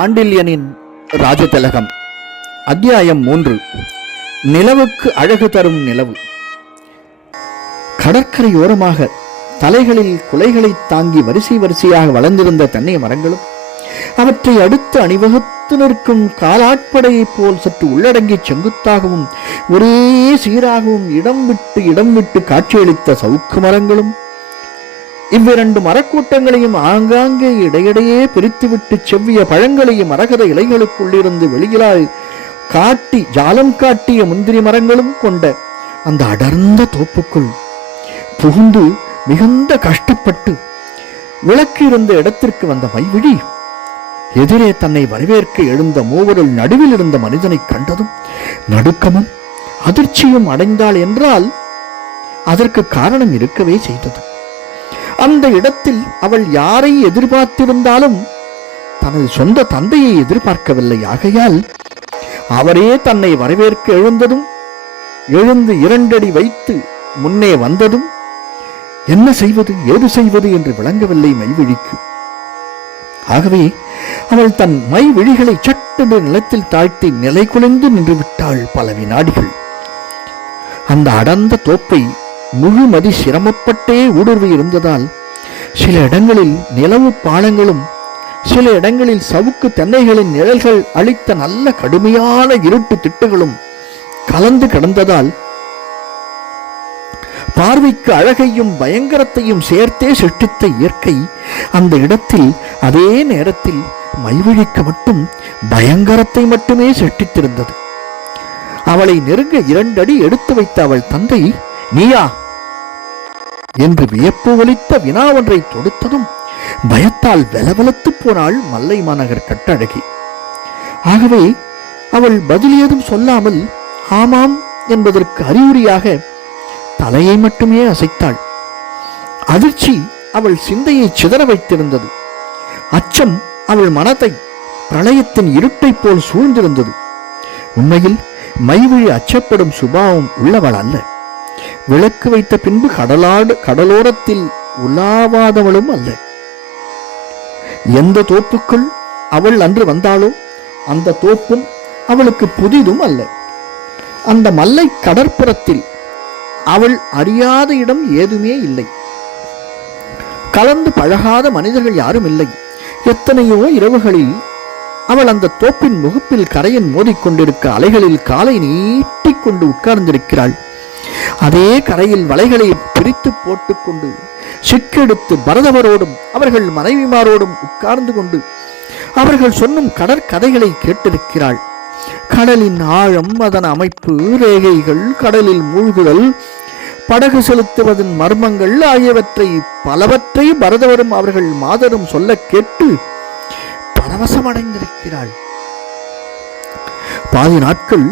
சாண்டில்யனின் ராஜதிலகம். அத்தியாயம் மூன்று. நிலவுக்கு அழகு தரும் நிலவு. கடற்கரையோரமாக தலைகளில் குலைகளை தாங்கி வரிசை வரிசையாக வளர்ந்திருந்த தென்னை மரங்களும் அவற்றை அடுத்து அணிவகுத்து நிற்கும் காலாட்படையைப் போல் சற்று உள்ளடங்கி செங்குத்தாகவும் ஒரே சீராகவும் இடம் விட்டு இடம் விட்டு காட்சியளித்த சவுக்கு மரங்களும் இவ்விரண்டு மரக்கூட்டங்களையும் ஆங்காங்கே இடையிடையே பிரித்துவிட்டு செவ்விய பழங்களையும் மரகத இலைகளுக்குள்ளிருந்து வெளியிலாய் காட்டி ஜாலம் காட்டிய முந்திரி மரங்களும் கொண்ட அந்த அடர்ந்த தோப்புக்குள் புகுந்து மிகுந்த கஷ்டப்பட்டு விளக்கு இருந்த இடத்திற்கு வந்த மைவிழி எதிரே தன்னை வரவேற்க எழுந்த மூவருள் நடுவில் இருந்த மனிதனை கண்டதும் நடுக்கமும் அதிர்ச்சியும் அடைந்தாள் என்றால் அதற்கு காரணம் இருக்கவே செய்தது. அந்த இடத்தில் அவள் யாரை எதிர்பார்த்திருந்தாலும் தனது சொந்த தந்தையை எதிர்பார்க்கவில்லை. ஆகையால் அவரே தன்னை வரவேற்க எழுந்ததும் எழுந்து இரண்டடி வைத்து முன்னே வந்ததும் என்ன செய்வது ஏது செய்வது என்று விளங்கவில்லை மைவிழிக்கு. ஆகவே அவள் தன் மை விழிகளை சட்டென்று நிலத்தில் தாழ்த்தி நிலை குலைந்து நின்று விட்டாள் பல வினாடிகள். அந்த அடர்ந்த தோப்பை முழுமதி சிரமப்பட்டே ஊடுருவி இருந்ததால் சில இடங்களில் நிலவு பாலங்களும் சில இடங்களில் சவுக்கு தென்னைகளின் நிழல்கள் அளித்த நல்ல கடுமையான இருட்டு திட்டுகளும் கலந்து கிடந்ததால் பார்வைக்கு அழகையும் பயங்கரத்தையும் சேர்த்தே சிருஷ்டித்த இயற்கை அந்த இடத்தில் அதே நேரத்தில் மைவழிக்க மட்டும் பயங்கரத்தை மட்டுமே சிருஷ்டித்திருந்தது. அவளை நெருங்க இரண்டடி எடுத்து வைத்த அவள் தந்தை நீயா? என்று வியப்பு ஒலித்த வினா ஒன்றை தொடுத்ததும் பயத்தால் வெலவெலத்து போனாள் மல்லை மாநகர் கட்டழகி. ஆகவே அவள் பதில் ஏதும் சொல்லாமல் ஆமாம் என்பதற்கு அறிகுறியாக தலையை மட்டுமே அசைத்தாள். அதிர்ச்சி அவள் சிந்தையை சிதற வைத்திருந்தது. அச்சம் அவள் மனத்தை பிரளயத்தின் இருட்டைப் போல் சூழ்ந்திருந்தது. உண்மையில் மைவிழி அச்சப்படும் சுபாவம் உள்ளவள் அல்ல. விளக்கு வைத்த பின்பு கடலாடு கடலோரத்தில் உலாவாதவளும் அல்ல. எந்த தோப்புக்குள் அவள் அன்று வந்தாளோ அந்த தோப்பும் அவளுக்கு புதிதும் அல்ல. அந்த மல்லை கடற்புறத்தில் அவள் அறியாத இடம் ஏதுமே இல்லை. கலந்து பழகாத மனிதர்கள் யாரும் இல்லை. எத்தனையோ இரவுகளில் அவள் அந்த தோப்பின் முகப்பில் கரையன் மோதிக்கொண்டிருக்க அலைகளில் காலை நீட்டிக் கொண்டு உட்கார்ந்திருக்கிறாள். அதே கரையில் வலைகளை பிரித்து போட்டுக்கொண்டு சிக்கெடுத்து பரதவரோடும் அவர்கள் மனைவிமாரோடும் உட்கார்ந்து கொண்டு அவர்கள் சொன்னும் கடற்கதைகளை கேட்டிருக்கிறாள். கடலின் ஆழம் அதன் அமைப்பு ரேகைகள் கடலில் மூழ்குதல் படகு செலுத்துவதன் மர்மங்கள் ஆகியவற்றை பலவற்றை பரதவரும் அவர்கள் மாதரும் சொல்ல கேட்டு பரவசமடைந்திருக்கிறாள். பாதி நாட்கள்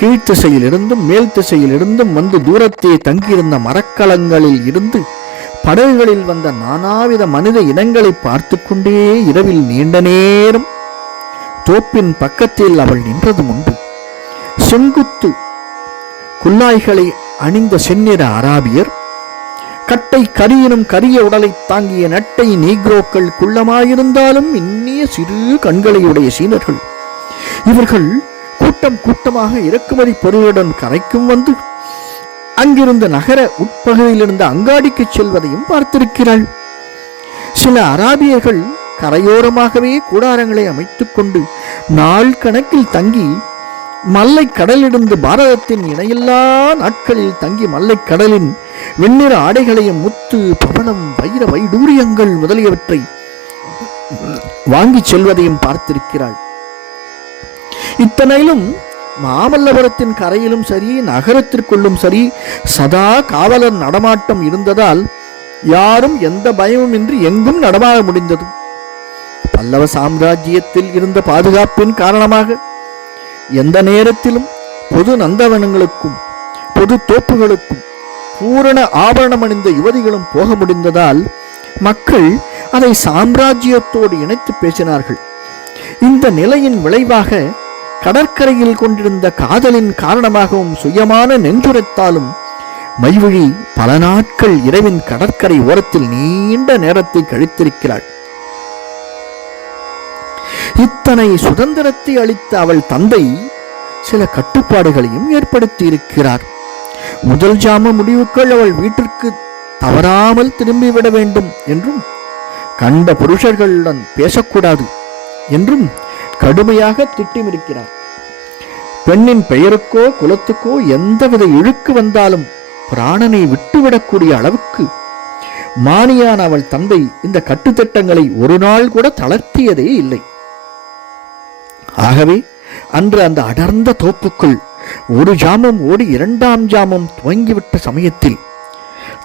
கீழ்த்திசையிலிருந்தும் மேல் திசையிலிருந்தும் வந்து தூரத்தே தங்கியிருந்த மரக்கலங்களில் இருந்து படகுகளில் வந்த நானாவித மனித இனங்களை பார்த்து கொண்டே இரவில் நீண்ட நேரம் தோப்பின் பக்கத்தில் அவள் நின்றது முன்பு. செங்குத்து குல்லாய்களை அணிந்த செந்நிற அராபியர் கட்டை கரியினும் கரிய உடலை தாங்கிய நட்டை நீக்ரோக்கள் குள்ளமாயிருந்தாலும் இன்னிய சிறு கண்களையுடைய சீனர்கள் இவர்கள் கூட்டம் கூட்டமாக இறக்குமதி பொருளுடன் கரைக்கும் வந்து அங்கிருந்த நகர உட்பகுதியிலிருந்து அங்காடிக்கு செல்வதையும் பார்த்திருக்கிறாள். சில அராபியர்கள் கரையோரமாகவே கூடாரங்களை அமைத்துக் கொண்டு நாள் கணக்கில் தங்கி மல்லை கடலிலிருந்து பாரதத்தின் இணையில்லா நாட்களில் தங்கி மல்லை கடலின் வெண்ணிற ஆடைகளையும் முத்து பவளம் வைர வைடூரியங்கள் முதலியவற்றை வாங்கிச் செல்வதையும் பார்த்திருக்கிறாள். இத்தனையிலும் மாமல்லபுரத்தின் கரையிலும் சரி நகரத்திற்குள்ளும் சரி சதா காவலர் நடமாட்டம் இருந்ததால் யாரும் எந்த பயமும் இன்றி எங்கும் நடமாட முடிந்தது. பல்லவ சாம்ராஜ்யத்தில் இருந்த பாதுகாப்பின் காரணமாக எந்த நேரத்திலும் பொது நந்தவனங்களுக்கும் பொது தோப்புகளுக்கும் பூரண ஆபரணம் அணிந்த யுவதிகளும் போக முடிந்ததால் மக்கள் அதை சாம்ராஜ்யத்தோடு இணைத்து பேசினார்கள். இந்த நிலையின் விளைவாக கடற்கரையில் கொண்டிருந்த காதலின் காரணமாகவும் சுயமான நெஞ்சுரைத்தாலும் மைவழி பல நாட்கள் இரவின் கடற்கரை ஓரத்தில் நீண்ட நேரத்தை கழித்திருக்கிறாள். இத்தனை சுதந்திரத்தை அளித்த அவள் தந்தை சில கட்டுப்பாடுகளையும் ஏற்படுத்தி இருக்கிறார் முதல் ஜாம முடிவுக்குள் அவள் வீட்டிற்கு தவறாமல் திரும்பிவிட வேண்டும் என்றும் கண்ட புருஷர்களுடன் பேசக்கூடாது என்றும் கடுமையாக திட்டமிருக்கிறார் பெண்ணின் பெயருக்கோ குலத்துக்கோ எந்தவித இழுக்கு வந்தாலும் பிராணனை விட்டுவிடக்கூடிய அளவுக்கு மானியான் அவள் தந்தை இந்த கட்டுத்திட்டங்களை ஒரு நாள் கூட தளர்த்தியதே இல்லை. ஆகவே அன்று அந்த அடர்ந்த தோப்புக்குள் ஒரு ஜாமம் ஓடி இரண்டாம் ஜாமம் துவங்கிவிட்ட சமயத்தில்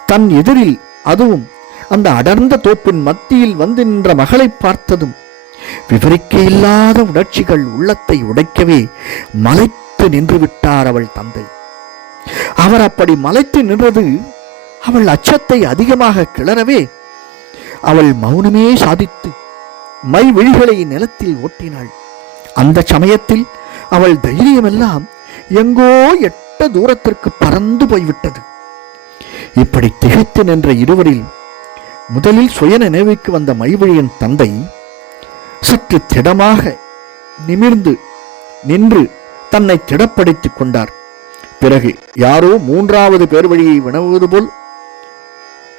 தன் எதிரில் அதுவும் அந்த அடர்ந்த தோப்பின் மத்தியில் வந்து நின்ற மகளை பார்த்ததும் விவரிக்க இல்லாத உணர்ச்சிகள் உள்ளத்தை உடைக்கவே மலைத்து நின்று விட்டார் அவள் தந்தை. அவர் அப்படி மலைத்து நின்றது அவள் அச்சத்தை அதிகமாக கிளறவே அவள் மௌனமே சாதித்து மை விழிகளை நிலத்தில் ஓட்டினாள். அந்த சமயத்தில் அவள் தைரியமெல்லாம் எங்கோ எட்ட தூரத்திற்கு பறந்து போய்விட்டது. இப்படி திகைத்து நின்ற இருவரில் முதலில் சுய நினைவுக்கு வந்த மைவழியின் தந்தை சற்று திடமாக நிமிர்ந்து நின்று தன்னை திடப்படுத்திக் கொண்டார். பிறகு யாரோ மூன்றாவது பேர் வழியை வினவுவது போல்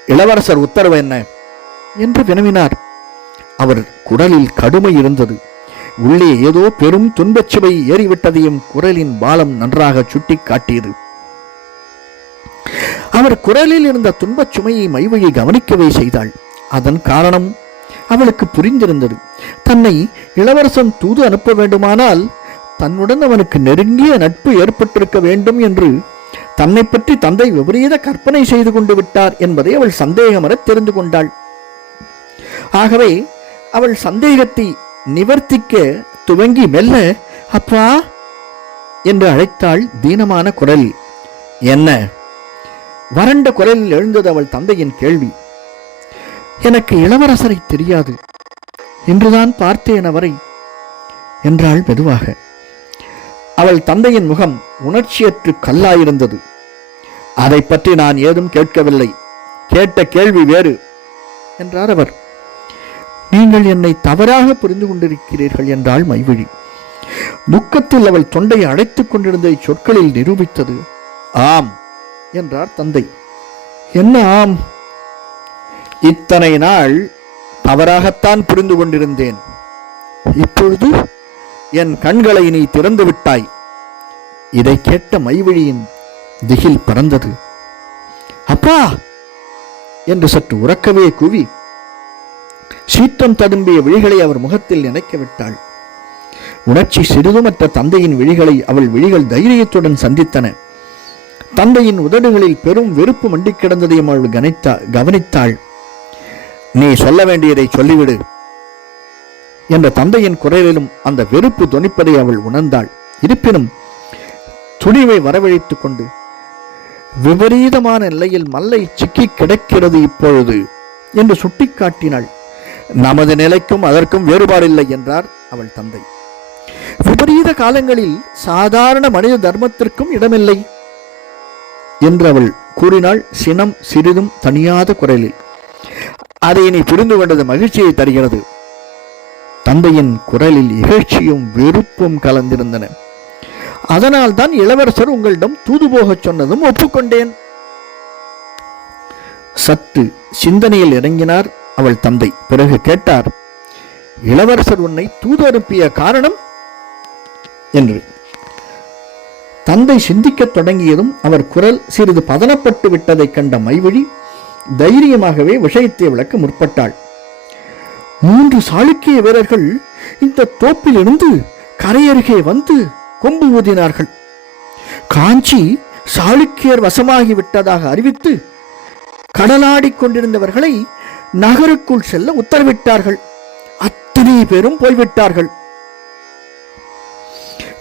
இளவரசர் உத்தரவு என்ன? என்று வினவினார். அவர் குரலில் கடுமை இருந்தது. உள்ளே ஏதோ பெரும் துன்பச் சுவை ஏறிவிட்டதையும் குரலின் பாலம் நன்றாக சுட்டி காட்டியது அவர் குரலில் இருந்த துன்பச் சுமையை மைவழி கவனிக்கவே செய்தாள். அதன் காரணம் அவளுக்கு புரிந்திருந்தது. தன்னை இளவரசன் தூது அனுப்ப வேண்டுமானால் தன்னுடன் அவனுக்கு நெருங்கிய நட்பு ஏற்பட்டிருக்க வேண்டும் என்று தன்னை பற்றி தந்தை விபரீத கற்பனை செய்து கொண்டு விட்டார் என்பதை அவள் சந்தேகமர தெரிந்து கொண்டாள். ஆகவே அவள் சந்தேகத்தை நிவர்த்திக்க துவங்கி மெல்ல அப்பா! என்று அழைத்தாள் தீனமான குரல். என்ன? வறண்ட குரலில் எழுந்தது அவள் தந்தையின் கேள்வி. எனக்கு இளவரசரை தெரியாது. என்றுதான் பார்த்தேன் அவரை. என்றாள் மெதுவாக. அவள் தந்தையின் முகம் உணர்ச்சியற்று கல்லாயிருந்தது. அதை பற்றி நான் ஏதும் கேட்கவில்லை. கேட்ட கேள்வி வேறு என்றார் அவர். நீங்கள் என்னை தவறாக புரிந்து கொண்டிருக்கிறீர்கள் என்றாள் மைவிழி. துக்கத்தில் அவள் தொண்டையை அடைத்துக் கொண்டிருந்த சொற்களில் நிரூபித்தது ஆம் என்றார் தந்தை. என்ன ஆம்? இத்தனை நாள் தவறாகத்தான் புரிந்து கொண்டிருந்தேன். இப்பொழுது என் கண்களை நீ திறந்து விட்டாய். இதை கேட்ட மைவிழியின் திகில் பறந்தது. அப்பா! என்று சற்று உறக்கவே கூவி சீற்றம் ததும்பிய விழிகளை அவர் முகத்தில் நினைக்க விட்டாள். உணர்ச்சி சிறிதுமற்ற தந்தையின் விழிகளை அவள் விழிகள் தைரியத்துடன் சந்தித்தன. தந்தையின் உதடுகளில் பெரும் வெறுப்பு மண்டிக் கிடந்ததையும் அவள் கனித்தா கவனித்தாள். நீ சொல்ல வேண்டியதை சொல்லிவிடு. என்ற தந்தையின் குரலிலும் அந்த வெறுப்பு துணிப்பதை அவள் உணர்ந்தாள். இருப்பினும் துணிவை வரவழைத்துக் கொண்டு விபரீதமான நிலையில் மல்லை சிக்கி கிடக்கிறது இப்பொழுது என்று சுட்டிக்காட்டினாள். நமது நிலைக்கும் அதற்கும் வேறுபாடில்லை என்றார் அவள் தந்தை. விபரீத காலங்களில் சாதாரண மனித தர்மத்திற்கும் இடமில்லை என்று அவள் கூறினாள் சினம் சிறிதும் தனியாத குரலில். அதை நீ புரிந்து கொண்டது மகிழ்ச்சியை தருகிறது. தந்தையின் குரலில் இகழ்ச்சியும் வெறுப்பும் கலந்திருந்தன. அதனால் தான் இளவரசர் உங்களிடம் தூது போகச் சொன்னதும் ஒப்புக்கொண்டேன். சத்து சிந்தனையில் இறங்கினார் அவள் தந்தை. பிறகு கேட்டார் இளவரசர் உன்னை தூது அனுப்பிய காரணம்? என்று. தந்தை சிந்திக்கத் தொடங்கியதும் அவர் குரல் சிறிது பதனப்பட்டு விட்டதைக் கண்ட மைவழி தைரியமாகவே விஷயத்தை விளக்க முற்பட்டாள். மூன்று சாளுக்கிய வீரர்கள் இந்த தோப்பிலிருந்து கரையருகே வந்து கொம்பு ஊதினார்கள். காஞ்சி சாளுக்கியர் வசமாகி விட்டதாக அறிவித்து கடலாடிக் கொண்டிருந்தவர்களை நகருக்குள் செல்ல உத்தரவிட்டார்கள். அத்தனை பேரும் போய்விட்டார்கள்.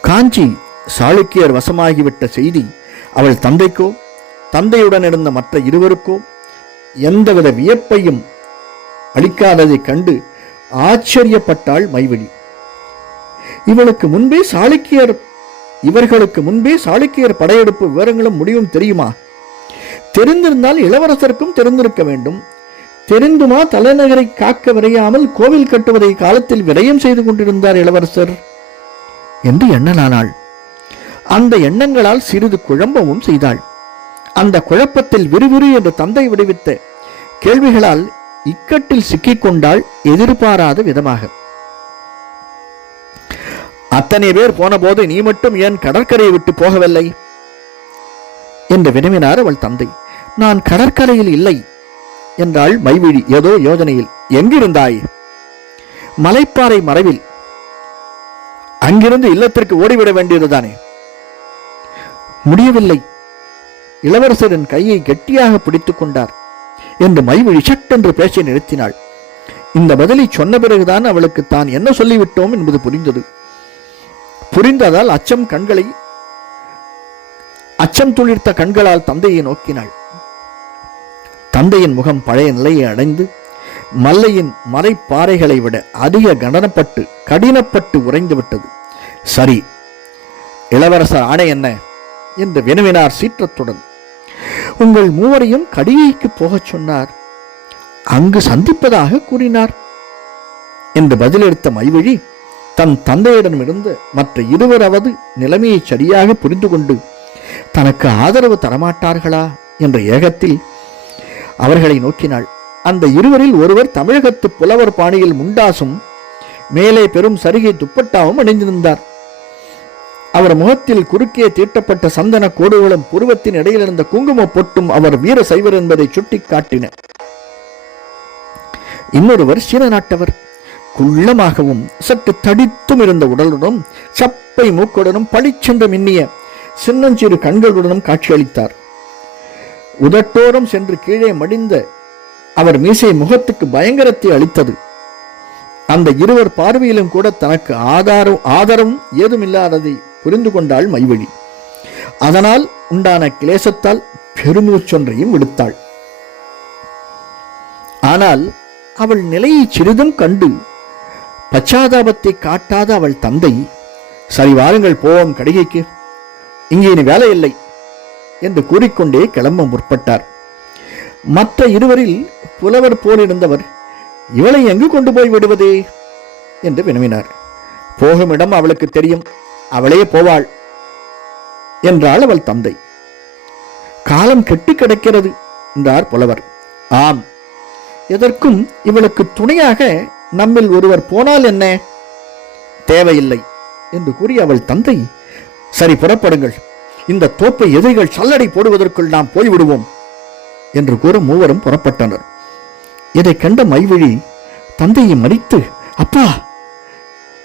காஞ்சி சாளுக்கியர் வசமாகிவிட்ட செய்தி அவள் தந்தைக்கோ தந்தையுடன் இருந்த மற்ற இருவருக்கோ எந்தவித வியப்பையும் அளிக்காததைக் கண்டு ஆச்சரியப்பட்டாள் மைவழி இவளுக்கு முன்பே சாளுக்கியர் இவர்களுக்கு முன்பே சாளுக்கியர் படையெடுப்பு விவரங்களும் முடிவும் தெரியுமா? தெரிந்திருந்தால் இளவரசருக்கும் தெரிந்திருக்க வேண்டும். தெரிந்துமா தலைநகரை காக்க விரையாமல் கோவில் கட்டுவதை காலத்தில் விரயம் செய்து கொண்டிருந்தார் இளவரசர்? என்று எண்ணலானாள். அந்த எண்ணங்களால் சிறிது குழம்பவும் செய்தாள். அந்த குழப்பத்தில் விறுவிறு என்று தந்தை விடுவித்த கேள்விகளால் இக்கட்டில் சிக்கிக் கொண்டாள் எதிர்பாராத விதமாக. அத்தனை பேர் போனபோது நீ மட்டும் ஏன் கடற்கரையை விட்டு போகவில்லை? என்று வினவினார் அவள் தந்தை. நான் கடற்கரையில் இல்லை என்றாள் மைவிழி. ஏதோ யோஜனையில். எங்கிருந்தாய்? மலைப்பாறை மறைவில். அங்கிருந்து இல்லத்திற்கு ஓடிவிட வேண்டியதுதானே? முடியவில்லை. இளவரசரின் கையை கெட்டியாக பிடித்துக் கொண்டார் என்று மைவிழி சட்டென்று பேச்சை நிறுத்தினாள். இந்த பதிலை சொன்ன பிறகுதான் அவளுக்கு தான் என்ன சொல்லிவிட்டோம் என்பது புரிந்தது. புரிந்ததால் அச்சம் கண்களை அச்சம் துளிர்த்த கண்களால் தந்தையை நோக்கினாள். தந்தையின் முகம் பழைய நிலையை அடைந்து மல்லையின் மறைப்பாறைகளை விட அதிக கண்டனப்பட்டு கடினப்பட்டு உறைந்து விட்டது சரி இளவரசர் ஆணை என்ன? என்று வினவினார் சீற்றத்துடன். உங்கள் மூவரையும் கடிகைக்கு போகச் சொன்னார். அங்கு சந்திப்பதாக கூறினார். என்று பதிலளித்த மைவழி தன் தந்தையிடமிருந்து மற்ற இருவரவது நிலைமையை சரியாக புரிந்து கொண்டு தனக்கு ஆதரவு தரமாட்டார்களா? என்ற ஏகத்தில் அவர்களை நோக்கினாள். அந்த இருவரில் ஒருவர் தமிழகத்து புலவர் பாணியில் முண்டாசும் மேலே பெரும் சருகை துப்பட்டாவும் அணிந்திருந்தார். அவர் முகத்தில் குறுக்கே தீட்டப்பட்ட சந்தன கோடுகளும் புருவத்தின் இடையில் இருந்த குங்கும பொட்டும் அவர் வீர சைவர் என்பதை சுட்டிக்காட்டின. இன்னொருவர் சீன நாட்டவர். குள்ளமாகவும் சற்று தடித்தும் இருந்த உடலுடனும் சப்பை மூக்குடனும் பளிச்சென்று மின்னிய சின்னஞ்சிறு கண்களுடனும் காட்சியளித்தார். உதட்டோரம் சென்று கீழே மடிந்த அவர் மீசை முகத்துக்கு பயங்கரத்தை அளித்தது. அந்த இருவர் பார்வையிலும் கூட தனக்கு ஆதாரம் ஆதரவும் ஏதுமில்லாததை புரிந்து கொண்டாள் மைவழி. அதனால் உண்டான கிளேசத்தால் பெருமூச்சொன்றையும் விடுத்தாள் ஆனால் அவள் நிலையை சிறிதும் கண்டு பச்சாதாபத்தை காட்டாத அவள் தந்தை சரி வாருங்கள் போவோம் கடிகைக்கு. இங்கே இனி வேலை இல்லை என்று கூறிக்கொண்டே கிளம்ப முற்பட்டார். மற்ற இருவரில் புலவர் போலிருந்தவர் இவளை எங்கு கொண்டு போய் விடுவதே? என்று வினவினார். போகும் இடம் அவளுக்கு தெரியும். அவளே போவாள் என்றாள் அவள் தந்தை. காலம் கெட்டு கிடக்கிறது என்றார் புலவர். ஆம் எதற்கும் இவளுக்கு துணையாக நம்மில் ஒருவர் போனால் என்ன? தேவையில்லை என்று கூறி அவள் தந்தை சரி புறப்படுங்கள். இந்த தோப்பை எதிரிகள் சல்லடை போடுவதற்குள் நாம் போய்விடுவோம் என்று கூற மூவரும் புறப்பட்டனர். இதை கண்ட மைவிழி தந்தையை மறித்து அப்பா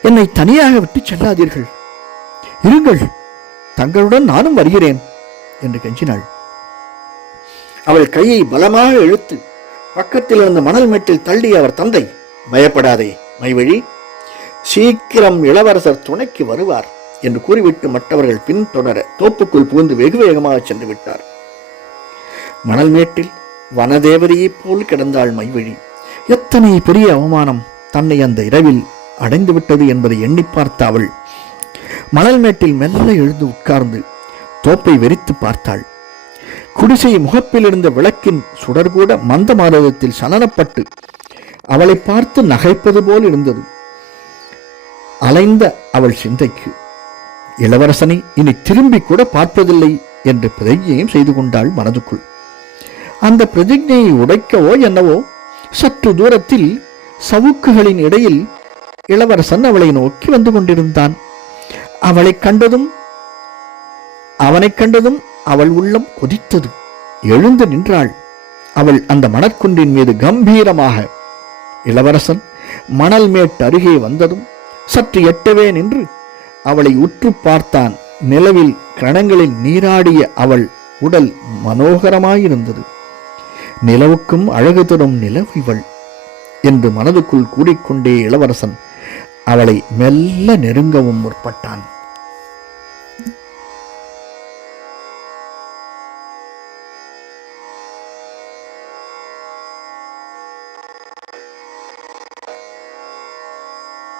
என்னை தனியாக விட்டு செல்லாதீர்கள். இருங்கள் தங்களுடன் நானும் வருகிறேன் என்று கெஞ்சினாள். அவள் கையை பலமாக இழுத்து பக்கத்தில் இருந்த மணல் மேட்டில் தள்ளி அவர் தந்தை பயப்படாதே மைவழி சீக்கிரம் இளவரசர் துணைக்கு வருவார் என்று கூறிவிட்டு மற்றவர்கள் பின்தொடர தோப்புக்குள் புகுந்து வெகு வேகமாக சென்று விட்டார். மணல் மேட்டில் வனதேவதையைப் போல் கிடந்தாள் மைவழி. எத்தனை பெரிய அவமானம் தன்னை அந்த இரவில் அடைந்து விட்டது என்பதை எண்ணி பார்த்த அவள் மணல் மேட்டில் மெல்ல எழுந்து உட்கார்ந்து தோப்பை வெறித்து பார்த்தாள். குடிசை முகப்பில் இருந்த விளக்கின் சுடர் கூட மந்த மாரதத்தில் சலனப்பட்டு அவளை பார்த்து நகைப்பது போல் இருந்தது. அலைந்த அவள் சிந்தைக்கு இளவரசனை இனி திரும்பி கூட பார்ப்பதில்லை என்று பிரதிஜையும் செய்து கொண்டாள் மனதுக்குள். அந்த பிரதிஜையை உடைக்கவோ என்னவோ சற்று தூரத்தில் சவுக்குகளின் இடையில் இளவரசன் அவளை நோக்கி வந்து கொண்டிருந்தான். அவளை கண்டதும் அவனை கண்டதும் அவள் உள்ளம் கொதித்தது. எழுந்து நின்றாள். அவள் அந்த மணற்குன்றின் மீது கம்பீரமாக இளவரசன் மணல் மேட்டு அருகே வந்ததும் சற்று எட்டவே நின்று அவளை உற்று பார்த்தான். நிலவில் கணங்களில் நீராடிய அவள் உடல் மனோகரமாயிருந்தது. நிலவுக்கும் அழகு தரும் நிலவு இவள் என்று மனதுக்குள் கூறிக்கொண்டே இளவரசன் அவளை மெல்ல நெருங்கவும் முற்பட்டான்.